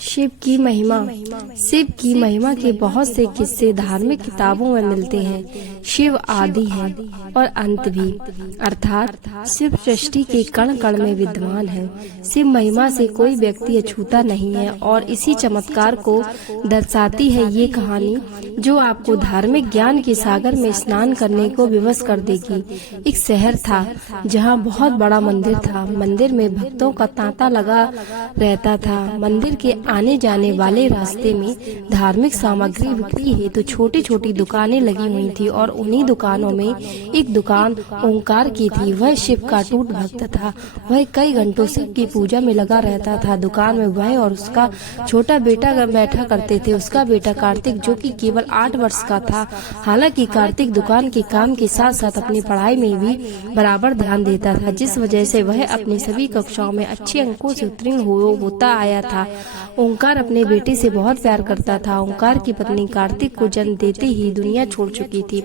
शिव की महिमा। शिव की महिमा के बहुत से किस्से धार्मिक किताबों में मिलते हैं। शिव आदि है और अंत भी, अर्थात शिव सृष्टि के कण कण में विद्यमान है। शिव महिमा से कोई व्यक्ति अछूता नहीं है और इसी चमत्कार को दर्शाती है ये कहानी, जो आपको धार्मिक ज्ञान के सागर में स्नान करने को विवश कर देगी। एक शहर था जहाँ बहुत बड़ा मंदिर था। मंदिर में भक्तों का तांता लगा रहता था। मंदिर के आने जाने वाले रास्ते में धार्मिक सामग्री बिक्री हेतु छोटी छोटी दुकानें लगी हुई थी और उन्हीं दुकानों में एक दुकान ओंकार की थी। वह शिव का टूट भक्त था। वह कई घंटों शिव की पूजा में लगा रहता था। दुकान में वह और उसका छोटा बेटा बैठा करते थे। उसका बेटा कार्तिक, जो कि केवल 8 वर्ष का था। हालांकि कार्तिक दुकान के काम के साथ साथ अपनी पढ़ाई में भी बराबर ध्यान देता था, जिस वजह से वह अपनी सभी कक्षाओं में अच्छे अंकों से उत्तीर्ण होता आया था। ओंकार अपने बेटे से बहुत प्यार करता था। ओंकार की पत्नी कार्तिक को जन्म देते ही दुनिया छोड़ चुकी थी।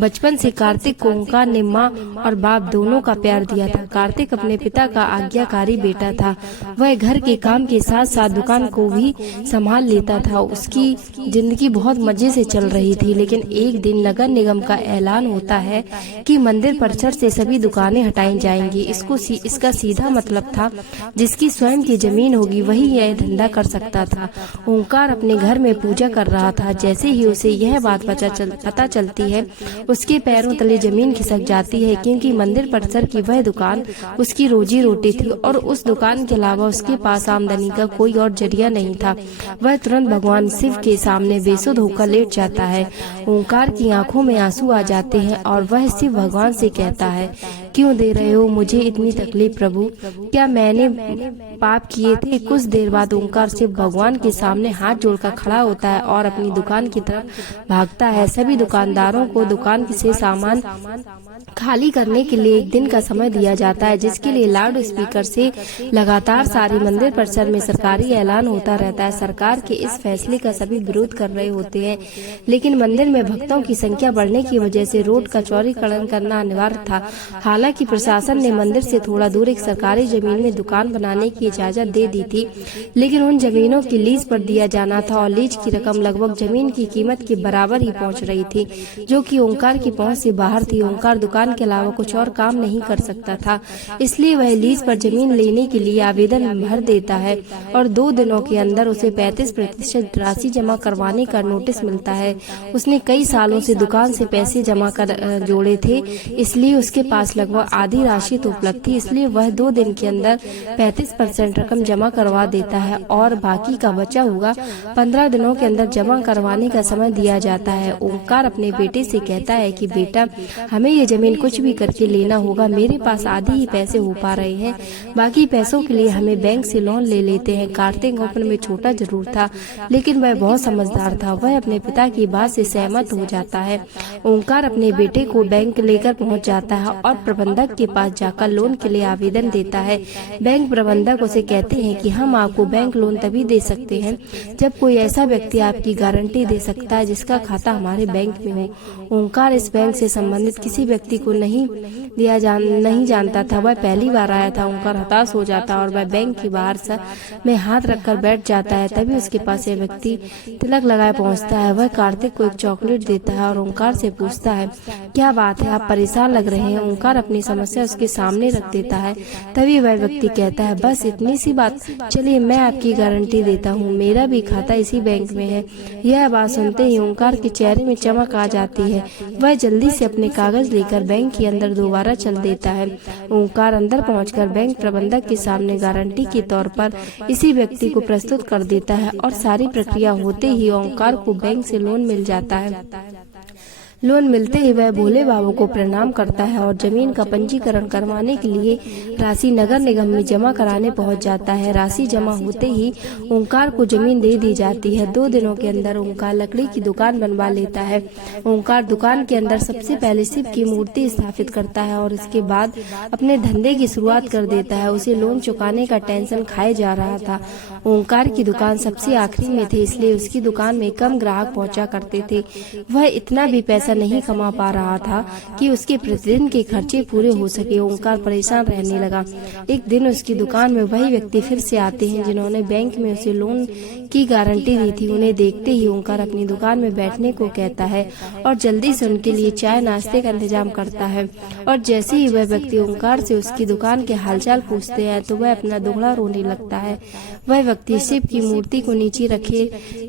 बचपन से कार्तिक को ओंकार ने माँ और बाप दोनों का प्यार दिया था। कार्तिक अपने पिता का आज्ञाकारी बेटा था। वह घर के काम के साथ साथ दुकान को भी संभाल लेता था। उसकी जिंदगी बहुत मजे से चल रही थी, लेकिन एक दिन नगर निगम का ऐलान होता है कि मंदिर परिसर से सभी दुकानें हटाई जाएंगी। इसका सीधा मतलब था, जिसकी स्वयं की जमीन होगी वही यह धंधा कर सकता था। ओंकार अपने घर में पूजा कर रहा था। जैसे ही उसे यह बात पता चलती है, उसके पैरों तले जमीन खिसक जाती है, क्योंकि मंदिर परिसर की वह दुकान उसकी रोजी रोटी थी और उस दुकान के अलावा उसके पास आमदनी का कोई और जरिया नहीं था। वह तुरंत भगवान शिव के सामने बेसुध होकर लेट जाता है। ओंकार की आंखों में आंसू आ जाते हैं और वह शिव भगवान से कहता है, क्यों दे रहे हो मुझे इतनी तकलीफ प्रभु? क्या मैंने पाप किए थे? कुछ देर बाद ओंकार शिव भगवान के सामने हाथ जोड़कर खड़ा होता है और अपनी दुकान की तरफ भागता है। सभी दुकानदारों को दुकान से सामान खाली करने के लिए एक दिन का समय दिया जाता है, जिसके लिए लाउड स्पीकर से लगातार सारे मंदिर परिसर में सरकारी ऐलान होता रहता है। सरकार के इस फैसले का सभी विरोध कर रहे होते हैं, लेकिन मंदिर में भक्तों की संख्या बढ़ने की वजह से रोड का चौड़ीकरण करना अनिवार्य था। हालांकि प्रशासन ने मंदिर से थोड़ा दूर एक सरकारी जमीन में दुकान बनाने की इजाजत दे दी थी, लेकिन उन जमीनों की लीज पर दिया जाना था और लीज की रकम लगभग जमीन की कीमत के बराबर ही पहुंच रही थी, जो कि ओंकार की पहुंच से बाहर थी। ओंकार दुकान के अलावा कुछ और काम नहीं कर सकता था, इसलिए वह लीज पर जमीन लेने के लिए आवेदन भर देता है और 2 दिनों के अंदर उसे 35% राशि जमा करवाने का नोटिस मिलता है। उसने कई सालों से दुकान से पैसे जमा कर जोड़े थे, इसलिए उसके पास लगभग आधी राशि तो उपलब्ध थी। इसलिए वह 2 दिन के अंदर 35% रकम जमा करवा देता है और बाकी का बचा हुआ 15 दिनों के अंदर जमा करवाने का समय दिया जाता है। ओंकार अपने बेटे से कहता है कि बेटा, हमें ये जमीन कुछ भी करके लेना होगा। मेरे पास आधी ही पैसे हो पा रहे हैं, बाकी पैसों के लिए हमें बैंक से लोन ले लेते हैं। कार्तिक उम्र में छोटा जरूर था, लेकिन वह बहुत समझदार था। वह अपने पिता की बात से सहमत हो जाता है। ओंकार अपने बेटे को बैंक लेकर पहुंच जाता है और प्रबंधक के पास जाकर लोन के लिए आवेदन देता है। बैंक प्रबंधक उसे कहते हैं कि हम आपको बैंक लोन तभी दे सकते हैं जब कोई ऐसा व्यक्ति आपकी गारंटी दे सकता है जिसका खाता हमारे बैंक में हो। ओंकार इस बैंक से संबंधित किसी व्यक्ति को नहीं जानता था। वह पहली बार आया था। ओंकार हताश हो जाता है और वह बैंक के बाहर में हाथ रखकर बैठ जाता है। तभी उसके पास यह व्यक्ति तिलक लगाए पहुंचता है। वह कार्तिक को एक चॉकलेट देता है और ओंकार से पूछता है, क्या बात है, आप परेशान लग रहे हैं? ओंकार अपनी समस्या उसके सामने रख देता है। तभी वह व्यक्ति कहता है, बस इतनी सी बात, चलिए मैं आपकी गारंटी देता हूँ, मेरा भी खाता इसी बैंक में है। यह बात सुनते ही ओंकार के चेहरे में चमक आ जाती है। वह जल्दी से अपने कागज लेकर बैंक के अंदर दोबारा चल देता है। ओंकार अंदर पहुंचकर बैंक प्रबंधक के सामने गारंटी के तौर पर इसी व्यक्ति को प्रस्तुत कर देता है और सारी प्रक्रिया होते ही ओंकार को बैंक से लोन मिल जाता है। लोन मिलते ही वह भोले बाबू को प्रणाम करता है और जमीन का पंजीकरण करवाने के लिए राशि नगर निगम में जमा कराने पहुंच जाता है। राशि जमा होते ही ओंकार को जमीन दे दी जाती है। 2 दिनों के अंदर ओंकार लकड़ी की दुकान बनवा लेता है। ओंकार दुकान के अंदर सबसे पहले शिव की मूर्ति स्थापित करता है और इसके बाद अपने धंधे की शुरुआत कर देता है। उसे लोन चुकाने का टेंशन खाए जा रहा था। ओंकार की दुकान सबसे आखिरी में थी, इसलिए उसकी दुकान में कम ग्राहक पहुंचा करते थे। वह इतना भी पैसा पैसा नहीं कमा पा रहा था कि उसके प्रतिदिन के खर्चे पूरे हो सके। ओंकार परेशान रहने लगा। एक दिन उसकी दुकान में वही व्यक्ति फिर से आते हैं जिन्होंने बैंक में उसे लोन की गारंटी दी थी। उन्हें देखते ही ओंकार अपनी दुकान में बैठने को कहता है और जल्दी से उनके लिए चाय नाश्ते का इंतजाम करता है। और जैसे ही वह व्यक्ति ओंकार से उसकी दुकान के हालचाल पूछते हैं तो वह अपना दुखड़ा रोने लगता है। वह व्यक्ति शिव की मूर्ति को नीचे रखे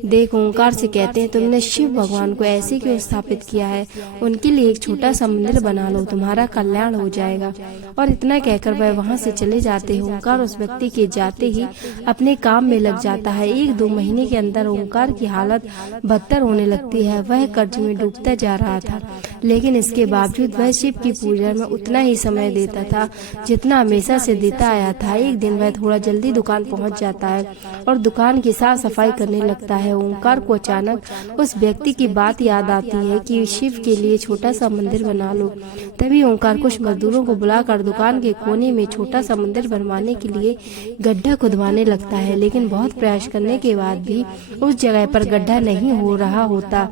देख ओंकार से कहते हैं, तुमने शिव भगवान को ऐसे क्यों स्थापित किया है? उनके लिए एक छोटा सा मंदिर बना लो, तुम्हारा कल्याण हो जाएगा। और इतना कहकर वह वहां से चले जाते हैं। ओंकार उस व्यक्ति के जाते ही अपने काम में लग जाता है। 1-2 महीने के अंदर ओंकार की हालत बदतर होने लगती है। वह कर्ज में डूबता जा रहा था, लेकिन इसके बावजूद वह शिव की पूजा में उतना ही समय देता था जितना हमेशा से देता आया था। एक दिन वह थोड़ा जल्दी दुकान पहुंच जाता है और दुकान की साफ सफाई करने लगता है। ओंकार को अचानक उस व्यक्ति की बात याद आती है कि शिव के लिए छोटा सा मंदिर बना लो। तभी ओंकार कुछ मजदूरों को बुलाकर दुकान के कोने में छोटा सा मंदिर बनवाने के लिए गड्ढा खुदवाने लगता है, लेकिन बहुत प्रयास करने के बाद भी उस जगह पर गड्ढा नहीं हो रहा होता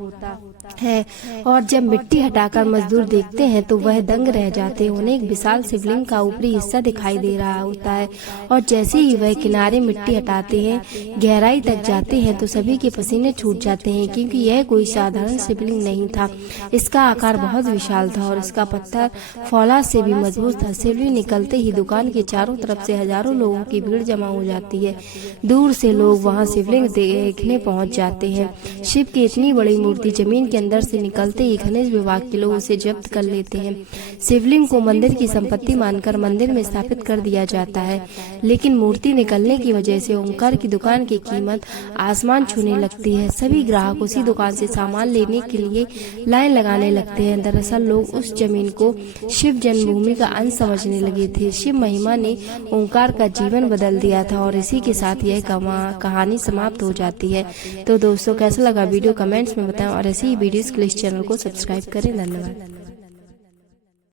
है। और जब मिट्टी हटाकर मजदूर देखते हैं तो वह दंग रह जाते हैं। उन्हें एक विशाल शिवलिंग का ऊपरी हिस्सा दिखाई दे रहा होता है और जैसे ही वह किनारे मिट्टी हटाते हैं, गहराई तक जाते हैं तो सभी के पसीने छूट जाते हैं, क्योंकि यह कोई साधारण शिवलिंग नहीं था। इसका आकार बहुत विशाल था और इसका पत्थर फौलाद से भी मजबूत था। शिवलिंग निकलते ही दुकान के चारों तरफ से हजारों लोगों की भीड़ जमा हो जाती है। दूर से लोग वहाँ शिवलिंग देखने पहुँच जाते हैं। शिव की इतनी बड़ी मूर्ति जमीन के अंदर से निकलते ही खनिज विभाग के लोग उसे जब्त कर लेते हैं। शिवलिंग को मंदिर की संपत्ति मानकर मंदिर में स्थापित कर दिया जाता है, लेकिन मूर्ति निकलने की वजह से ओंकार की दुकान की कीमत आसमान छूने लगती है। सभी ग्राहक उसी दुकान से सामान लेने के लिए लाइन लगाने लगते हैं। दरअसल लोग उस जमीन को शिव जन्मभूमि का अंश समझने लगे थे। शिव महिमा ने ओंकार का जीवन बदल दिया था और इसी के साथ यह कहानी समाप्त हो जाती है। तो दोस्तों, कैसा लगा वीडियो कमेंट्स में बताएं और ऐसी ही वीडियोस के लिए इस चैनल को सब्सक्राइब करें। धन्यवाद।